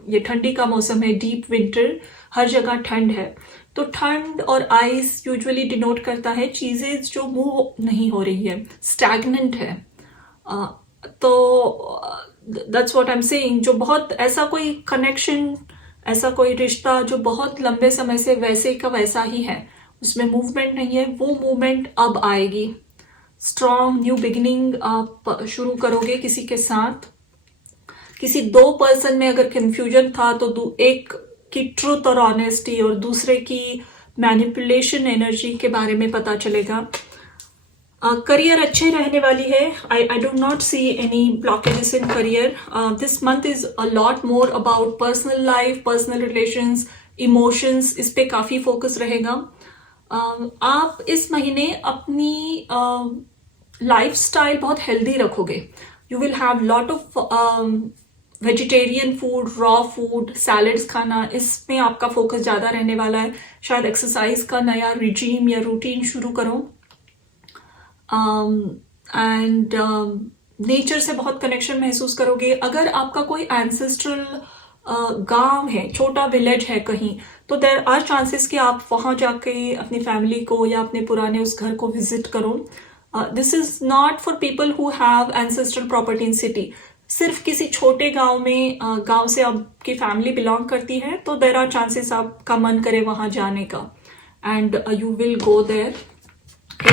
ये ठंडी का मौसम है, डीप विंटर, हर जगह ठंड है। तो ठंड और आइस यूजुअली डिनोट करता है चीजें जो मूव नहीं हो रही है, स्टैग्नेंट है। तो that's what I am saying, जो बहुत ऐसा कोई कनेक्शन, ऐसा कोई रिश्ता जो बहुत लंबे समय से वैसे का वैसा ही है, उसमें मूवमेंट नहीं है, वो मूवमेंट अब आएगी। स्ट्रॉन्ग न्यू बिगिनिंग आप शुरू करोगे किसी के साथ। किसी दो पर्सन में अगर कंफ्यूजन था तो एक की ट्रूथ और ऑनेस्टी और दूसरे की मैनिपुलेशन एनर्जी के बारे में पता चलेगा। करियर अच्छे रहने वाली है। I do not see any blockages in career. This month is a lot more about personal life, personal relations, emotions, इस पे काफी फोकस रहेगा। आप इस महीने अपनी लाइफस्टाइल बहुत हेल्दी रखोगे। You will have lot of vegetarian food, raw food, salads खाना, इसमें आपका फोकस ज़्यादा रहने वाला है। शायद एक्सरसाइज का नया रिजीम या रूटीन शुरू करो। एंड नेचर से बहुत कनेक्शन महसूस करोगे। अगर आपका कोई एंसेस्ट्रल गांव है, छोटा विलेज है कहीं, तो देर आर चांसेस कि आप वहाँ जाके अपनी फैमिली को या अपने पुराने उस घर को विजिट करो. This is not for people who have ancestral property in city. सिर्फ किसी छोटे गांव में, गांव से आपकी फैमिली बिलोंग करती है, तो देर आर चांसेस आपका मन करे वहां जाने का, and you will go there.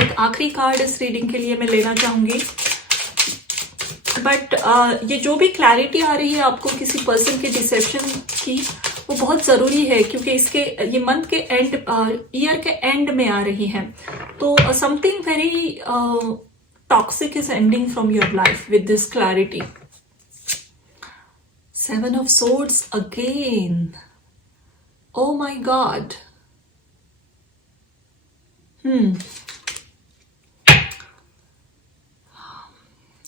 एक आखिरी कार्ड इस रीडिंग के लिए मैं लेना चाहूंगी, बट ये जो भी क्लैरिटी आ रही है आपको किसी पर्सन के डिसेप्शन की, वो बहुत ज़रूरी है, क्योंकि ये मंथ के एंड, ईयर के एंड में आ रही है. तो something very toxic is ending from your life with this clarity. 7 of Swords again. Oh my God.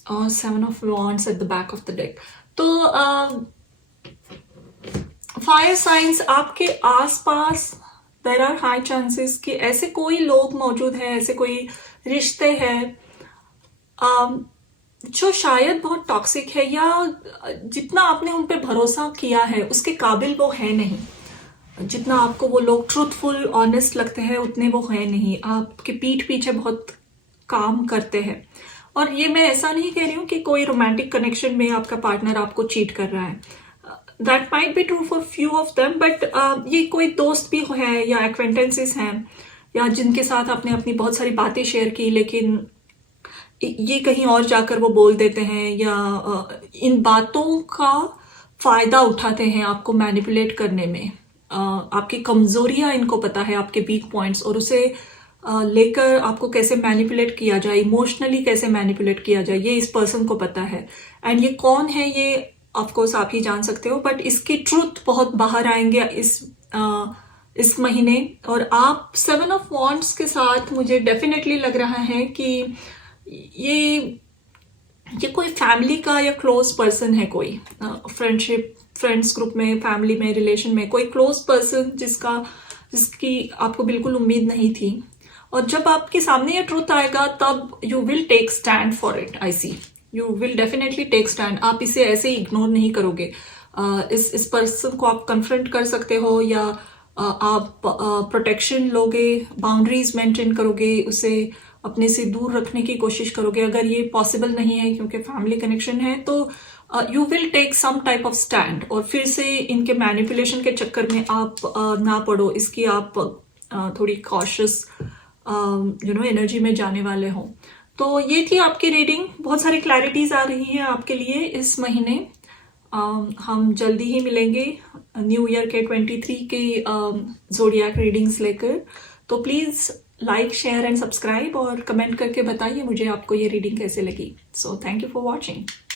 और 7 of Wands at the back of the deck. तो फायर साइंस आपके आसपास देर आर हाई चांसेस कि ऐसे कोई लोग मौजूद हैं, ऐसे कोई रिश्ते हैं जो शायद बहुत टॉक्सिक है, या जितना आपने उन पे भरोसा किया है उसके काबिल वो है नहीं. जितना आपको वो लोग ट्रूथफुल, ऑनेस्ट लगते हैं, उतने वो है नहीं. आपके पीठ पीछे बहुत काम करते हैं. और ये मैं ऐसा नहीं कह रही हूँ कि कोई रोमांटिक कनेक्शन में आपका पार्टनर आपको चीट कर रहा है. That might be true for few of them, but ये कोई दोस्त भी है या एक्वेंटेंसेस हैं, या जिनके साथ आपने अपनी बहुत सारी बातें शेयर की, लेकिन ये कहीं और जाकर वो बोल देते हैं, या इन बातों का फायदा उठाते हैं आपको मैनिपुलेट करने में. आपकी कमजोरियां इनको पता है, आपके वीक पॉइंट्स, और उसे लेकर आपको कैसे मैनिपुलेट किया जाए, इमोशनली कैसे मैनिपुलेट किया जाए, ये इस पर्सन को पता है. एंड ये कौन है ये ऑफकोर्स आप ही जान सकते हो, बट इसकी ट्रूथ बहुत बाहर आएंगे इस महीने. और आप 7 of Wands के साथ मुझे डेफिनेटली लग रहा है कि ये कोई फैमिली का या क्लोज पर्सन है, कोई फ्रेंड्स ग्रुप में, फैमिली में, रिलेशन में कोई क्लोज पर्सन जिसकी आपको बिल्कुल उम्मीद नहीं थी. और जब आपके सामने ये ट्रूथ आएगा तब you will take stand for it. I see you will definitely take stand. आप इसे ऐसे ही इग्नोर नहीं करोगे. इस पर्सन को आप कन्फ्रंट कर सकते हो, या आप प्रोटेक्शन लोगे, बाउंड्रीज मेंटेन करोगे, उसे अपने से दूर रखने की कोशिश करोगे. अगर ये पॉसिबल नहीं है क्योंकि फैमिली कनेक्शन है, तो you will take some type of stand. और फिर से इनके मैनिपुलेशन के चक्कर में आप ना पड़ो, इसकी आप थोड़ी कॉशियस एनर्जी में जाने वाले हो. तो ये थी आपकी रीडिंग. बहुत सारी क्लैरिटीज आ रही हैं आपके लिए इस महीने. हम जल्दी ही मिलेंगे न्यू ईयर के 23 के ज़ोडिएक रीडिंग्स लेकर. तो please like, share and subscribe, और कमेंट करके बताइए मुझे आपको ये रीडिंग कैसे लगी. So thank you for watching.